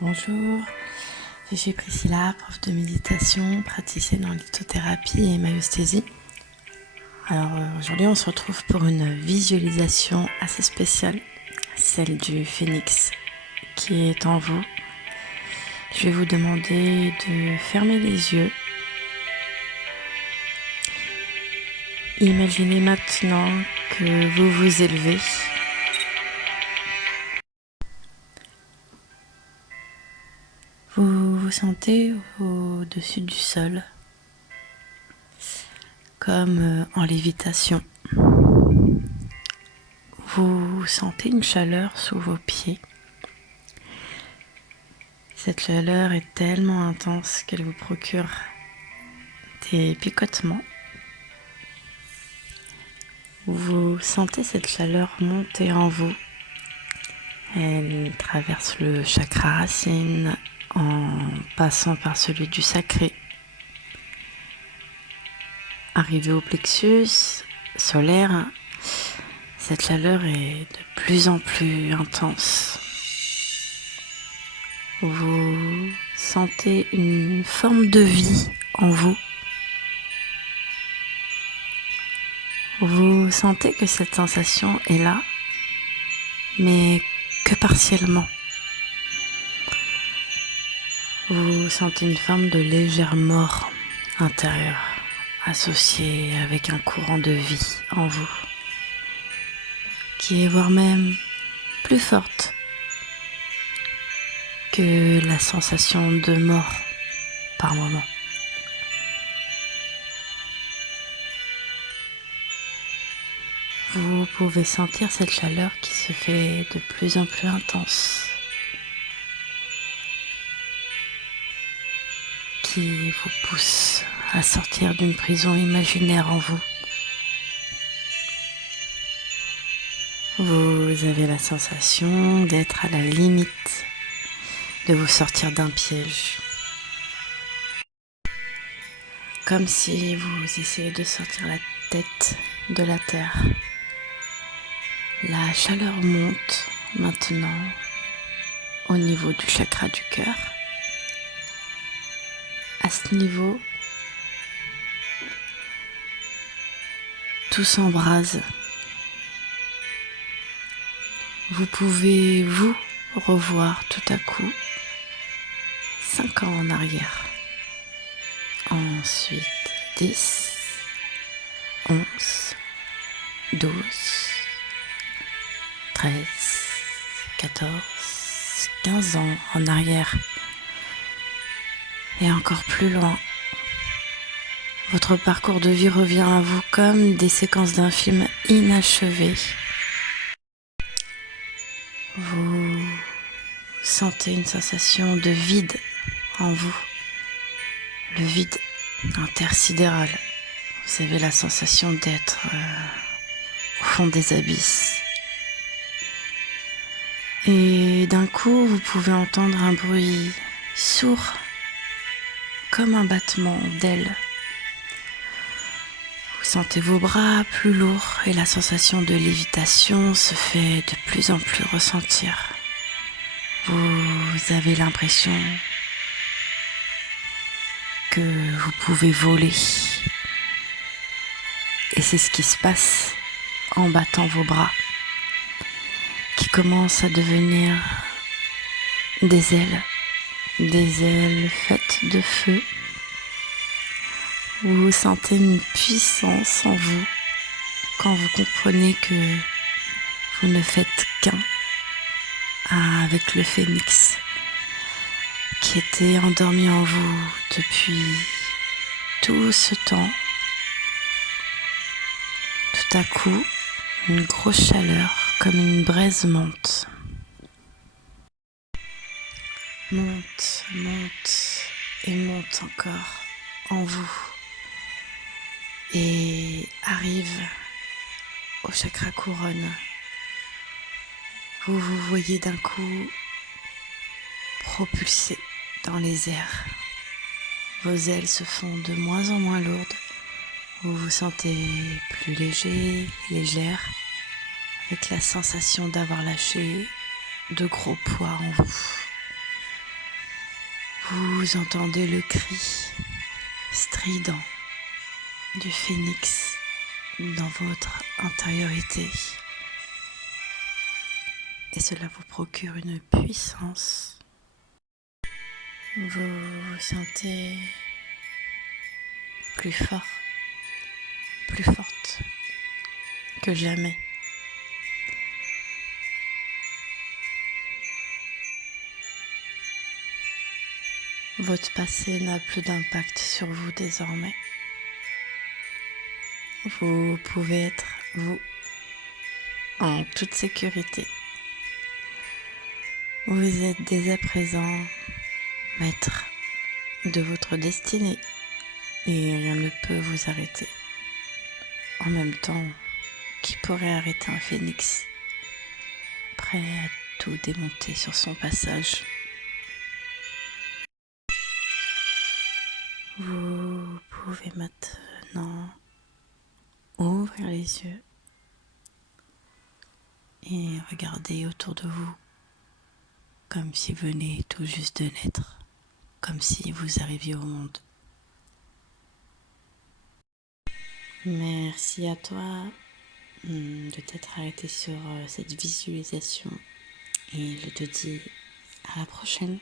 Bonjour, je suis Priscilla, prof de méditation, praticienne en lithothérapie et myosthésie. Alors aujourd'hui on se retrouve pour une visualisation assez spéciale, celle du phénix qui est en vous. Je vais vous demander de fermer les yeux. Imaginez maintenant que vous vous élevez. Vous vous sentez au-dessus du sol, comme en lévitation. Vous sentez une chaleur sous vos pieds. Cette chaleur est tellement intense qu'elle vous procure des picotements. Vous sentez cette chaleur monter en vous. Elle traverse le chakra racine en passant par celui du sacré. Arrivée au plexus solaire, cette chaleur est de plus en plus intense. Vous sentez une forme de vie en vous. Vous sentez que cette sensation est là, mais que partiellement. Vous sentez une forme de légère mort intérieure, associée avec un courant de vie en vous, qui est voire même plus forte que la sensation de mort par moment. Vous pouvez sentir cette chaleur qui se fait de plus en plus intense, qui vous pousse à sortir d'une prison imaginaire en vous. Vous avez la sensation d'être à la limite de vous sortir d'un piège. Comme si vous essayez de sortir la tête de la terre. La chaleur monte maintenant au niveau du chakra du cœur. À ce niveau, tout s'embrase. Vous pouvez vous revoir tout à coup 5 ans en arrière. Ensuite 10, 11, 12, 13, 14, 15 ans en arrière. Et encore plus loin. Votre parcours de vie revient à vous comme des séquences d'un film inachevé. Vous sentez une sensation de vide en vous. Le vide intersidéral. Vous avez la sensation d'être au fond des abysses. Et d'un coup, vous pouvez entendre un bruit sourd, comme un battement d'ailes. Vous sentez vos bras plus lourds et la sensation de lévitation se fait de plus en plus ressentir. Vous avez l'impression que vous pouvez voler. Et c'est ce qui se passe en battant vos bras, qui commencent à devenir des ailes faites de feu. Vous sentez une puissance en vous quand vous comprenez que vous ne faites qu'un avec le phénix qui était endormi en vous depuis tout ce temps. Tout à coup, une grosse chaleur comme une braise monte. Monte, monte et monte encore en vous. Et arrive au chakra couronne. Vous vous voyez d'un coup propulsé dans les airs. Vos ailes se font de moins en moins lourdes. Vous vous sentez plus léger, légère, avec la sensation d'avoir lâché de gros poids en vous. Vous entendez le cri strident du phénix dans votre intériorité. Et cela vous procure une puissance. Vous vous sentez plus fort, plus forte que jamais. Votre passé n'a plus d'impact sur vous désormais. Vous pouvez être vous en toute sécurité. Vous êtes dès à présent maître de votre destinée et rien ne peut vous arrêter. En même temps, qui pourrait arrêter un phénix prêt à tout démonter sur son passage? Vous pouvez maintenant ouvrir les yeux et regarder autour de vous comme si vous veniez tout juste de naître, comme si vous arriviez au monde. Merci à toi de t'être arrêté sur cette visualisation et je te dis à la prochaine.